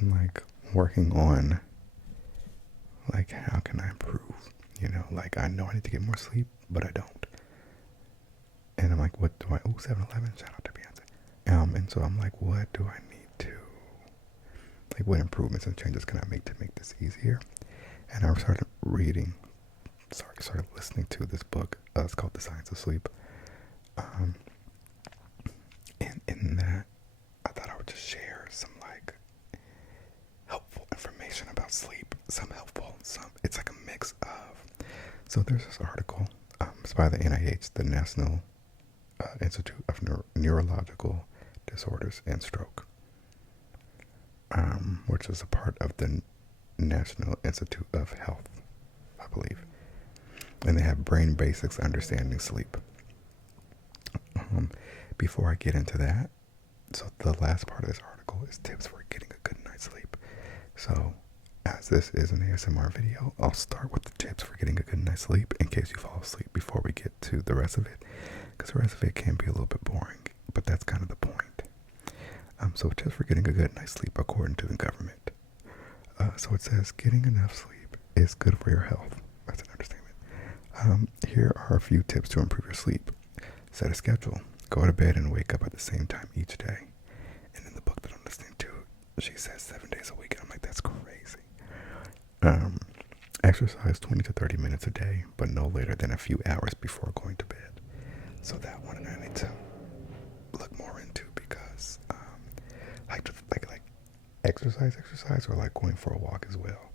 been like working on like how can I improve? Like I know I need to get more sleep, but I don't. And I'm like, what do I? Oh, 7-Eleven, shout out to Beyonce. And so I'm like, what do I need to? Like, what improvements and changes can I make to make this easier? And I started started listening to this book. It's called The Science of Sleep. Um, and in that, I thought I would just share some like helpful information about sleep. Some helpful, some it's like a mix of. So there's this article. It's by the NIH, the National Institute of Neurological Disorders and Stroke, which is a part of the National Institute of Health, I believe. And they have Brain Basics Understanding Sleep. Before I get into that, so the last part of this article is tips for getting a good night's sleep. So, as this is an ASMR video, I'll start with the tips for getting a good night's sleep in case you fall asleep before we get to the rest of it, because the rest of it can be a little bit boring, but that's kind of the point. So tips for getting a good night's sleep according to the government. So it says getting enough sleep is good for your health. That's an understatement. Here are a few tips to improve your sleep. Set a schedule. Go to bed and wake up at the same time each day. And in the book that I'm listening to, she says 7 days a week. And I'm like, that's crazy. Exercise 20 to 30 minutes a day, but no later than a few hours before going to bed. So that one I need to look more into because like exercise or like going for a walk as well.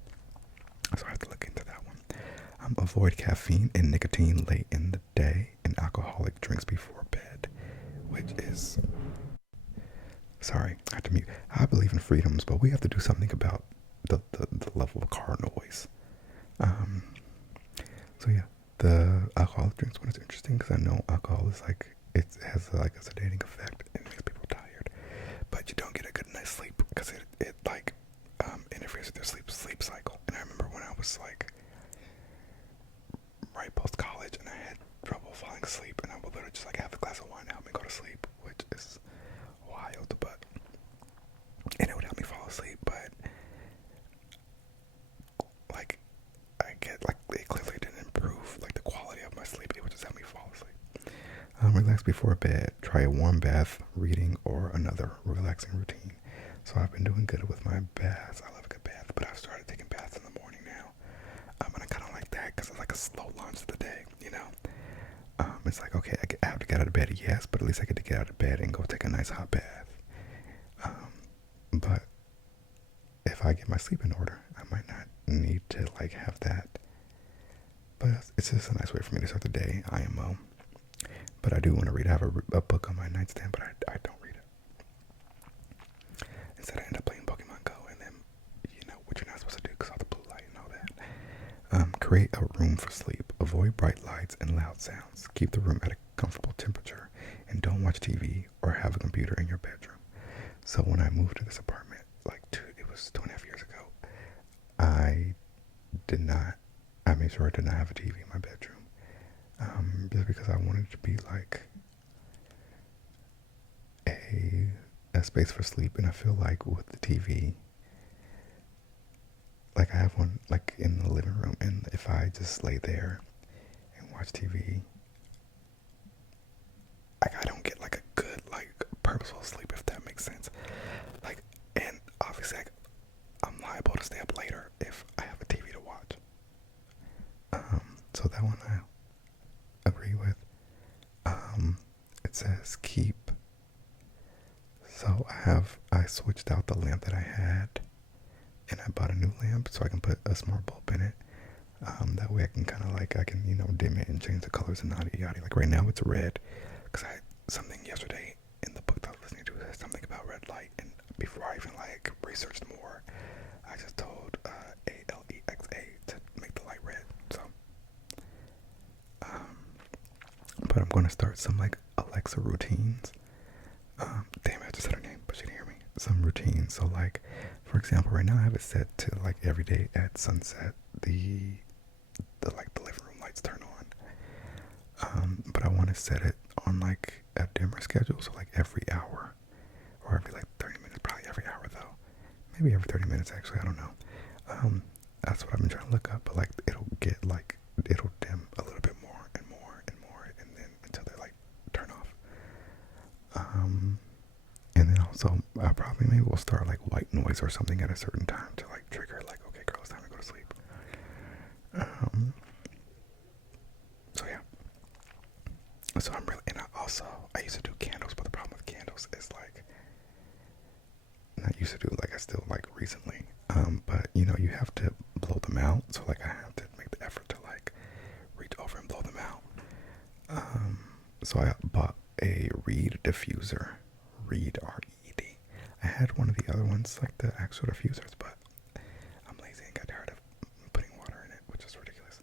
So I have to look into that one. Avoid caffeine and nicotine late in the day and alcoholic drinks before bed, which is, sorry, I have to mute. I believe in freedoms, but we have to do something about the level of car noise. So yeah, the alcoholic drinks one is interesting because I know alcohol is like, it has like a sedating effect and it makes people tired, but you don't get a good night's sleep because it like interferes with your sleep cycle. And I remember when I was like right post college and I had trouble falling asleep, and I would literally just like have a glass of wine to help me go to sleep, which is wild, but and it would help me fall asleep. But like I get like it clearly didn't improve like the quality of my sleep. It would just help me fall asleep. Relax before bed. Try a warm bath, reading, or another relaxing routine. So I've been doing good with my baths. I love a good bath, but I've started taking baths in the morning now. And I kind of like that because it's like a slow launch of the day, you know? It's like, okay, I have to get out of bed, yes, but at least I get to get out of bed and go take a nice hot bath. But if I get my sleep in order, I might not need to like have that. But it's just a nice way for me to start the day, IMO. But I do want to read. I have a book on my nightstand, but I don't read it. Instead, I end up playing Pokemon Go, and then, what you're not supposed to do because all the blue light and all that. Create a room for sleep. Avoid bright lights and loud sounds. Keep the room at a comfortable temperature, and don't watch TV or have a computer in your bedroom. So when I moved to this apartment, it was 2.5 years ago, I made sure I did not have a TV in my bedroom. Just because I wanted it to be like a space for sleep, and I feel like with the TV, like I have one like in the living room, and if I just lay there and watch TV, like I don't get like a good like purposeful sleep, if that makes sense. Like, and obviously I'm liable to stay up later if I have a TV to watch. So that one I agree with. It says keep. So I switched out the lamp that I had, and I bought a new lamp so I can put a smart bulb in it. That way I can kind of like, I can, dim it and change the colors and yada yada. Like right now it's red because I had something yesterday in the book that I was listening to that said something about red light, and before I even like researched more, I just told Alexa to make the light red. So but I'm going to start some like Alexa routines. Damn it, I just said her name, but she didn't hear me. Some routines. So like, for example, right now I have it set to like every day at sunset, the living room lights turn on. But I want to set it on like a dimmer schedule, so like every hour, or every like 30 minutes, probably every hour though. maybe every 30 minutes actually, I don't know. That's what I've been trying to look up, but like it'll get like, it'll dim a little bit more and more and more, and then until they like turn off. And then also I probably maybe will start like white noise or something at a certain time to like trigger like, okay girl, it's time to go to sleep. So yeah. So I'm really, and I used to do candles, but the problem with candles is like, not used to do, like I still like recently, but you know, you have to blow them out, so like I have to make the effort to like reach over and blow them out. So I bought a reed diffuser, reed, R-E-D. I had one of the other ones, like the actual diffusers, but I'm lazy and got tired of putting water in it, which is ridiculous.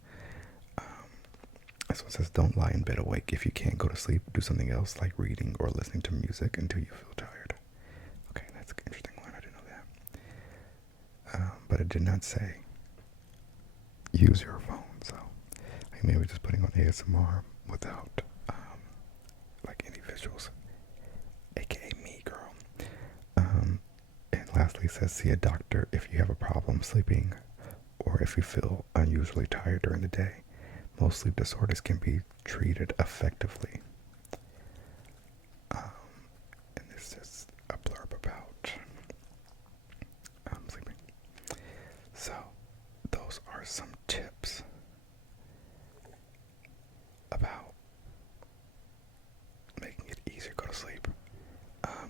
So it says, don't lie in bed awake. If you can't go to sleep, do something else like reading or listening to music until you feel tired. Okay, that's an interesting one. I didn't know that. But it did not say use your phone. So like maybe just putting on ASMR without like any visuals, aka me, girl. And lastly, it says see a doctor if you have a problem sleeping or if you feel unusually tired during the day. Most sleep disorders can be treated effectively. And this is a blurb about sleeping. So, those are some tips about making it easier to go to sleep.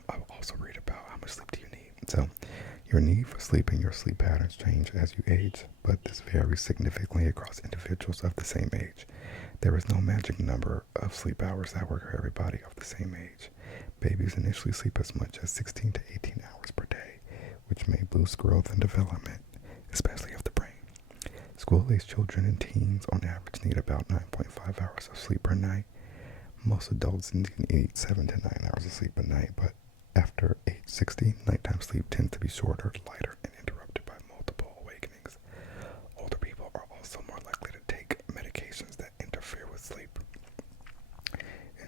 I'll also read about how much sleep do you need. So, your need for sleep and your sleep patterns change as you age, but this varies significantly across individuals of the same age. There is no magic number of sleep hours that work for everybody of the same age. Babies initially sleep as much as 16 to 18 hours per day, which may boost growth and development, especially of the brain. School-aged children and teens on average need about 9.5 hours of sleep per night. Most adults need 7 to 9 hours of sleep a night, but after age 60, nighttime sleep tends to be shorter, lighter, and interrupted by multiple awakenings. Older people are also more likely to take medications that interfere with sleep.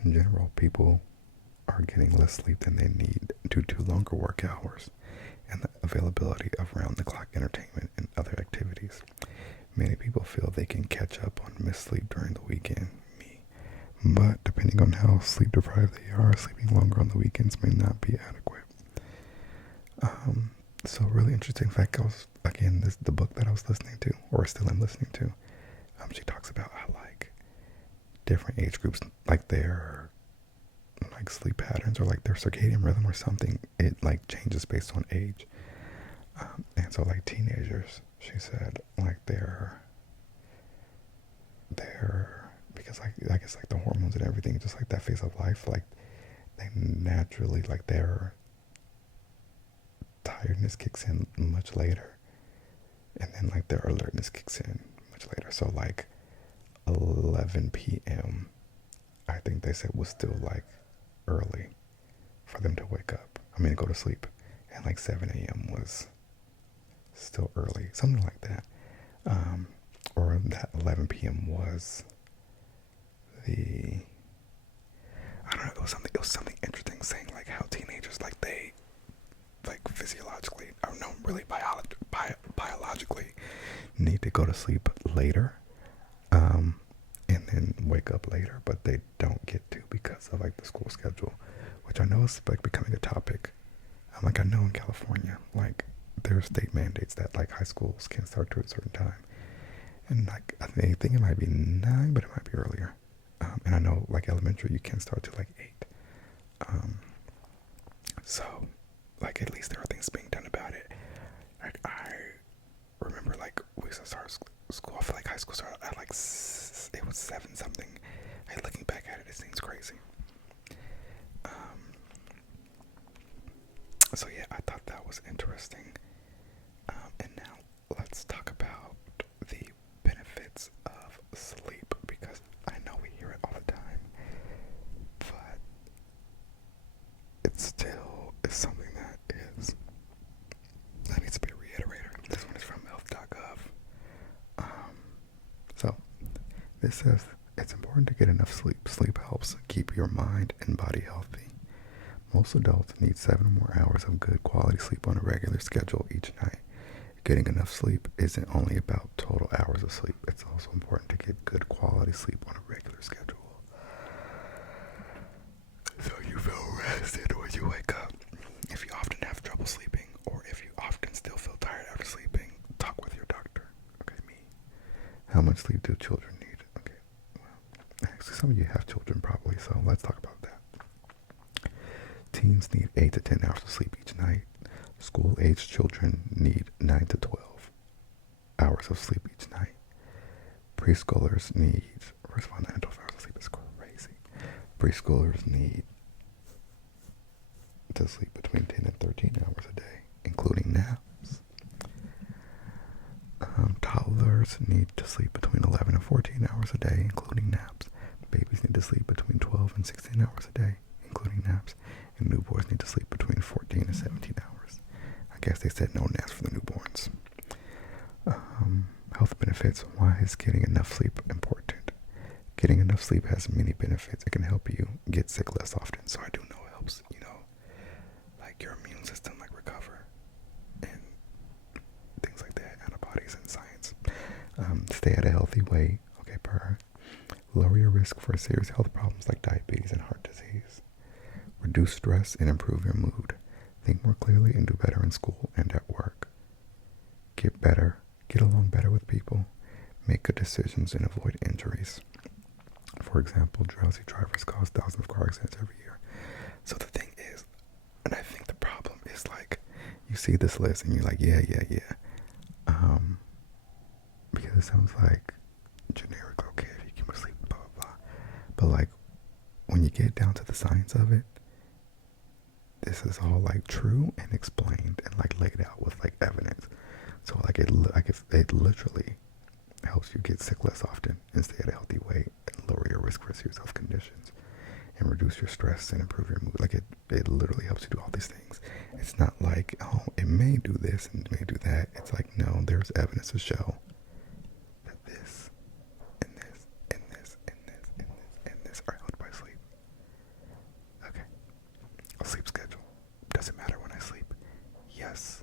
In general, people are getting less sleep than they need due to longer work hours and the availability of round-the-clock entertainment and other activities. Many people feel they can catch up on missed sleep during the weekend. But depending on how sleep deprived they are, sleeping longer on the weekends may not be adequate. So really interesting fact, the book that I was listening to, or still am listening to, she talks about how like different age groups, like their like sleep patterns or like their circadian rhythm or something, it like changes based on age. And so like teenagers, she said, like they're because like I guess like the hormones and everything, just like that phase of life, like they naturally, like their tiredness kicks in much later, and then like their alertness kicks in much later. So like 11 p.m. I think they said was still like early for them to wake up. I mean, go to sleep, and like 7 a.m. was still early, something like that. Or that 11 p.m. was I don't know, it was something interesting saying like how teenagers, like they, like physiologically, or no, really biologically need to go to sleep later, and then wake up later, but they don't get to because of like the school schedule, which I know is like becoming a topic. Like I know in California, like there are state mandates that like high schools can start to a certain time. And like I think it might be 9, but it might be earlier. And I know like elementary you can start to like 8. So like at least there are things being done about it. Like I remember like we used to start school. I feel like high school started at like it was 7 something. Like looking back at it, it seems crazy. So yeah, I thought that was interesting. And now let's talk about the benefits of sleep, because I know we hear it all the time, but it still is something that needs to be reiterated. This one is from health.gov. So this says it's important to get enough sleep. Sleep helps keep your mind and body healthy. Most adults need 7 or more hours of good quality sleep on a regular schedule each night. Getting enough sleep isn't only about total hours of sleep. It's also important to get good quality sleep on a regular schedule, so you feel rested when you wake up. If you often have trouble sleeping, or if you often still feel tired after sleeping, talk with your doctor. Okay, me. How much sleep do children need? Okay, well, actually some of you have children probably, so let's talk about that. Teens need 8 to 10 hours of sleep each night. School-aged children need 9 to 12 hours of sleep each night. Preschoolers need, first of all, 9 to 12 hours of sleep is crazy. Preschoolers need to sleep between 10 and 13 hours a day, including naps. Toddlers need to sleep between 11 and 14 hours a day, including naps. Babies need to sleep between 12 and 16 hours a day, including naps. And newborns need to sleep between 14 and 17 hours. I guess they said no naps for the newborns. Health benefits. Why is getting enough sleep important? Getting enough sleep has many benefits. It can help you get sick less often. So I do know it helps, like your immune system, like recover and things like that, antibodies and science. Stay at a healthy weight. Okay, lower your risk for serious health problems like diabetes and heart disease. Reduce stress and improve your mood. Think more clearly and do better in school and at work. Get along better with people. Make good decisions and avoid injuries. For example, drowsy drivers cause thousands of car accidents every year. So the thing is, and I think the problem is, like, you see this list and you're like, yeah. Because it sounds like generic, okay, if you can sleep, blah, blah, blah. But like, when you get down to the science of it, this is all like true and explained and like laid out with like evidence. So like it literally helps you get sick less often and stay at a healthy weight and lower your risk for serious health conditions and reduce your stress and improve your mood. Like it literally helps you do all these things. It's not like, oh, it may do this and it may do that. It's like, no, there's evidence to show that this and this and this and this and this and this are helped by sleep. Okay. A sleep schedule. Does it matter when I sleep? Yes.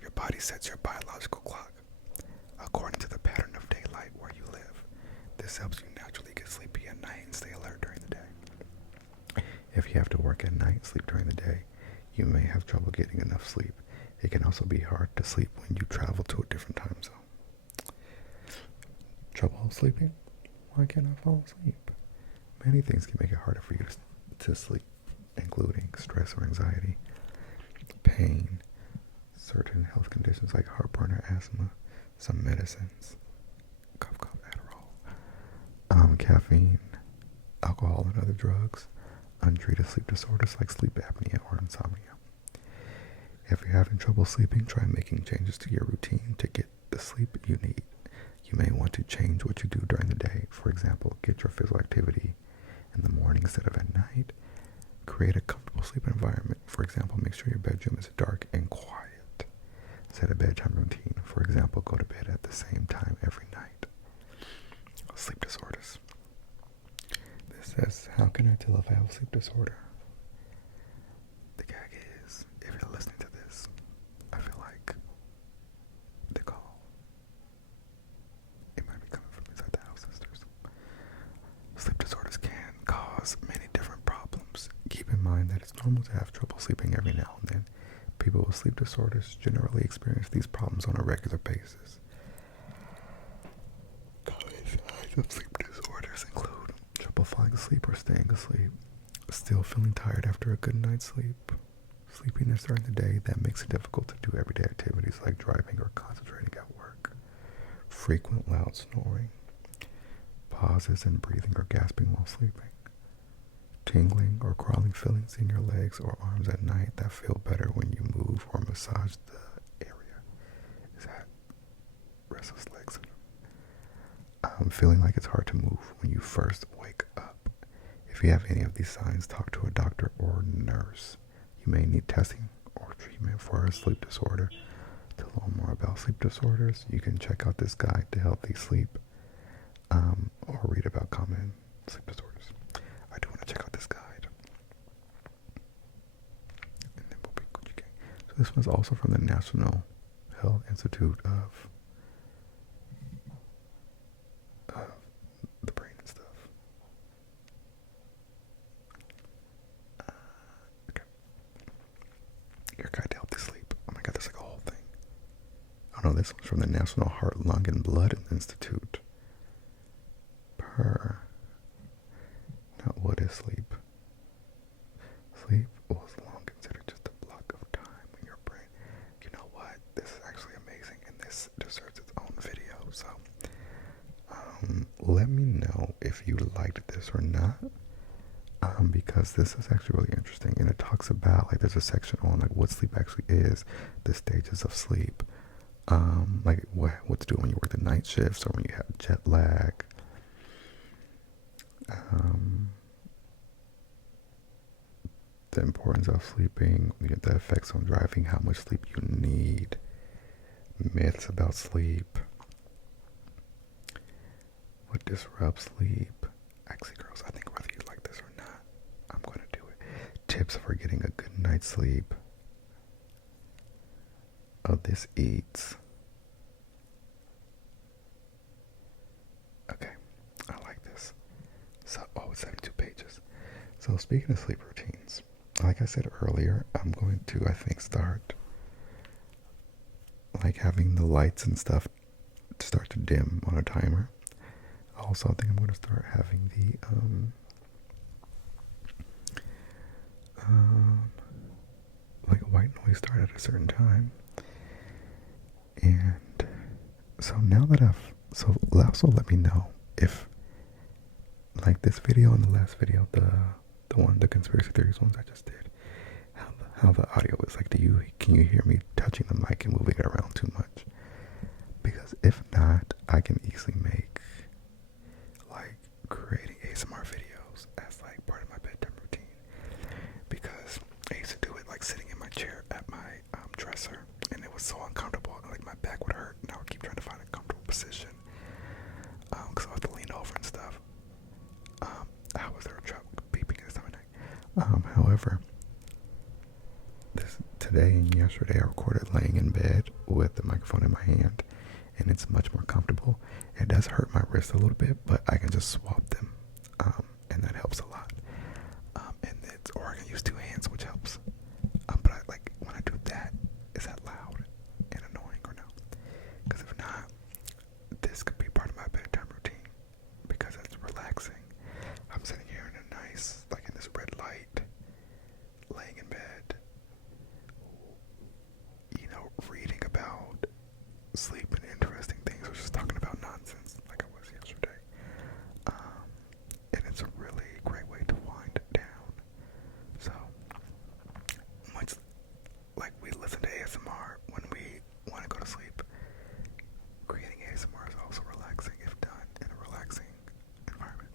Your body sets your biological clock according to the pattern of daylight where you live. This helps you naturally get sleepy at night and stay alert during the day. If you have to work at night, sleep during the day, you may have trouble getting enough sleep. It can also be hard to sleep when you travel to a different time zone. Trouble sleeping? Why can't I fall asleep? Many things can make it harder for you to sleep, including stress or anxiety, pain, certain health conditions like heartburn or asthma, some medicines, cough, Adderall, caffeine, alcohol, and other drugs, untreated sleep disorders like sleep apnea or insomnia. If you're having trouble sleeping, try making changes to your routine to get the sleep you need. You may want to change what you do during the day. For example, get your physical activity in the morning instead of at night. Create a comfortable sleep environment. For example, make sure your bedroom is dark and quiet. Set a bedtime routine. For example, go to bed at the same time every night. Sleep disorders. This says, how can I tell if I have a sleep disorder? The gag is, if you're listening to this, I feel like the call, it might be coming from inside the house, sisters. Sleep disorders can cause many different problems. Keep in mind that it's normal to have trouble sleeping every now and then. People with sleep disorders generally experience these problems on a regular basis. Common signs of sleep disorders include trouble falling asleep or staying asleep, still feeling tired after a good night's sleep, sleepiness during the day that makes it difficult to do everyday activities like driving or concentrating at work, frequent loud snoring, pauses in breathing or gasping while sleeping, tingling or crawling feelings in your legs or arms at night that feel better when you move or massage the area. Is that restless leg syndrome? Feeling like it's hard to move when you first wake up. If you have any of these signs, talk to a doctor or nurse. You may need testing or treatment for a sleep disorder. To learn more about sleep disorders, you can check out this guide to healthy sleep, or read about common sleep disorders. I do want to check out this guide. this one's also from the National Health Institute of the brain and stuff. Okay. Your guide to help you sleep. Oh my god, there's like a whole thing. Oh no, this one's from the National Heart, Lung, and Blood Institute. Now, what is sleep? Sleep was long considered just a block of time in your brain. You know what? This is actually amazing, and this deserves its own video. So, let me know if you liked this or not, because this is actually really interesting, and it talks about, like, there's a section on like what sleep actually is, the stages of sleep, like what to do when you work the night shifts or when you have jet lag. The importance of sleeping, the effects on driving, how much sleep you need, myths about sleep, what disrupts sleep. Actually, girls, I think whether you like this or not, I'm going to do it. Tips for getting a good night's sleep. Oh, this eats. Okay, I like this. So, it's 72 pages. So, speaking of sleep routines, like I said earlier, I'm going to, I think, start like having the lights and stuff start to dim on a timer. Also, I think I'm going to start having the like white noise start at a certain time. And so now that so also let me know if, like this video and the last video, the conspiracy theories ones I just did, how the audio is. Like, can you hear me touching the mic and moving it around too much? Because if not, I can easily make like creating ASMR videos as like part of my bedtime routine. Because I used to do it like sitting in my chair at my dresser, and it was so uncomfortable. Like my back would hurt, and I would keep trying to find a comfortable position. Because I have to lean over and stuff. How was there a truck beeping at this time of night? However, today and yesterday I recorded laying in bed with the microphone in my hand, and it's much more comfortable. It does hurt my wrist a little bit, but I can just swap them, and that helps a lot. Or I can use two hands, which helps. But when I do that, is that loud and annoying or no? Because if not, this could be part of my bedtime routine because it's relaxing. I'm sitting here in a nice, like in this red light, laying in bed, reading about sleep and interesting things, or just talking about nonsense like I was yesterday. And it's a really great way to wind down. So, much like we listen to ASMR when we want to go to sleep, creating ASMR is also relaxing if done in a relaxing environment.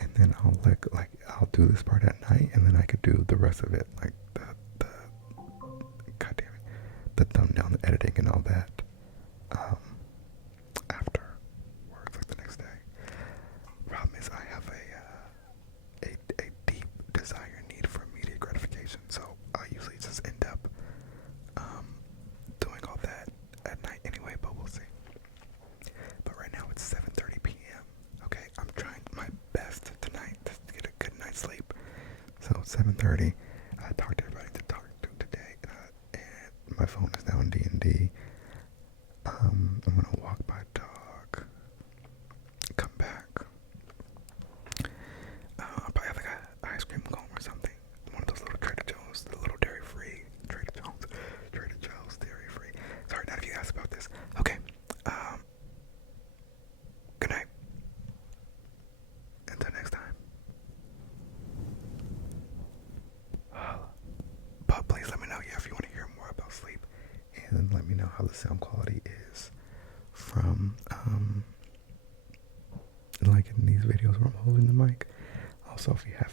And then I'll do this part at night, and then I could do the rest of it, like the thumbnail and the editing and all that, afterwards, like the next day. Problem is, I have a deep desire and need for immediate gratification, so I usually just end up doing all that at night anyway, but we'll see. But right now it's 7:30 p.m. Okay, I'm trying my best tonight to get a good night's sleep. So 7:30, I talked to everybody to talk to today, and my phone is now in D&D. I'm gonna walk my dog, come back. I'll probably have like an ice cream cone or something. One of those little Trader Joe's, the little dairy-free Trader Joe's dairy-free. Sorry, none of you asked about this. Okay. Good night. Until next time. But please let me know if you want to hear more about sleep, and then let me know how the sound quality is from like in these videos where I'm holding the mic. Also, if you have